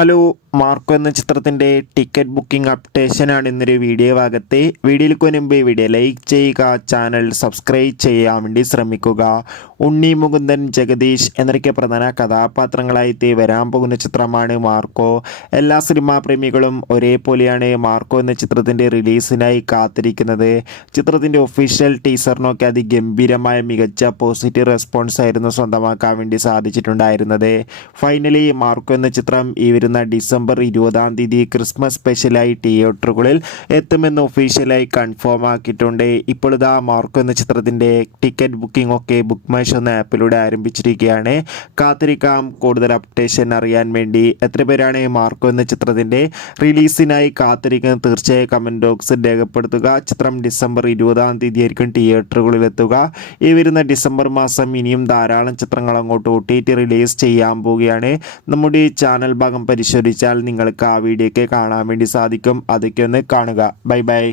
Hello, Marco എന്ന ചിത്രത്തിൻ്റെ ticket booking അപ്ഡേഷനാണ് ഇന്നൊരു വീഡിയോ ഭാഗത്തെ. വീഡിയോയിലേക്ക് മുൻപ് വീഡിയോ ലൈക്ക് ചെയ്യുക, ചാനൽ സബ്സ്ക്രൈബ് ചെയ്യാൻ വേണ്ടി ശ്രമിക്കുക. ഉണ്ണി മുകുന്ദൻ, ജഗദീഷ് എന്നൊക്കെ പ്രധാന കഥാപാത്രങ്ങളായി വരാൻ പോകുന്ന ചിത്രമാണ് മാർക്കോ. എല്ലാ സിനിമാ പ്രേമികളും ഒരേപോലെയാണ് മാർക്കോ എന്ന ചിത്രത്തിൻ്റെ റിലീസിനായി കാത്തിരിക്കുന്നത്. ചിത്രത്തിൻ്റെ ഒഫീഷ്യൽ ടീസറിനൊക്കെ അതിഗംഭീരമായ മികച്ച പോസിറ്റീവ് റെസ്പോൺസ് ആയിരുന്നു സ്വന്തമാക്കാൻ വേണ്ടി സാധിച്ചിട്ടുണ്ടായിരുന്നത്. ഫൈനലി മാർക്കോ എന്ന ചിത്രം ഈ വരുന്ന ഡിസംബർ 20-ാം തീയതി ക്രിസ്മസ് സ്പെഷ്യലായി തിയേറ്ററുകളിൽ എത്തുമെന്ന് ഒഫീഷ്യലായി കൺഫേം ആക്കിയിട്ടുണ്ട്. ഇപ്പോൾ ഇതാ മാർക്കോ എന്ന ചിത്രത്തിൻ്റെ ടിക്കറ്റ് ബുക്കിംഗ് ഒക്കെ ബുക്ക് മൈ ഷോ എന്ന ആപ്പിലൂടെ ആരംഭിച്ചിരിക്കുകയാണ്. കാത്തിരിക്കാം കൂടുതൽ അപ്ഡേഷൻ അറിയാൻ വേണ്ടി. എത്ര പേരാണ് മാർക്കോ എന്ന ചിത്രത്തിൻ്റെ റിലീസിനായി കാത്തിരിക്കുന്നത്? തീർച്ചയായും കമൻറ്റ് ബോക്സിൽ രേഖപ്പെടുത്തുക. ചിത്രം ഡിസംബർ 20-ാം തീയതി ആയിരിക്കും തിയേറ്ററുകളിൽ എത്തുക. ഈ വരുന്ന ഡിസംബർ മാസം ഇനിയും ധാരാളം ചിത്രങ്ങൾ അങ്ങോട്ട് OTT റിലീസ് ചെയ്യാൻ പോവുകയാണ്. നമ്മുടെ ഈ ചാനൽ ഭാഗം പരിശോധിച്ചാൽ നിങ്ങൾക്ക് ആ വീഡിയോ ഒക്കെ കാണാൻ വേണ്ടി സാധിക്കും. അതൊക്കെ ഒന്ന് കാണുക. Bye bye.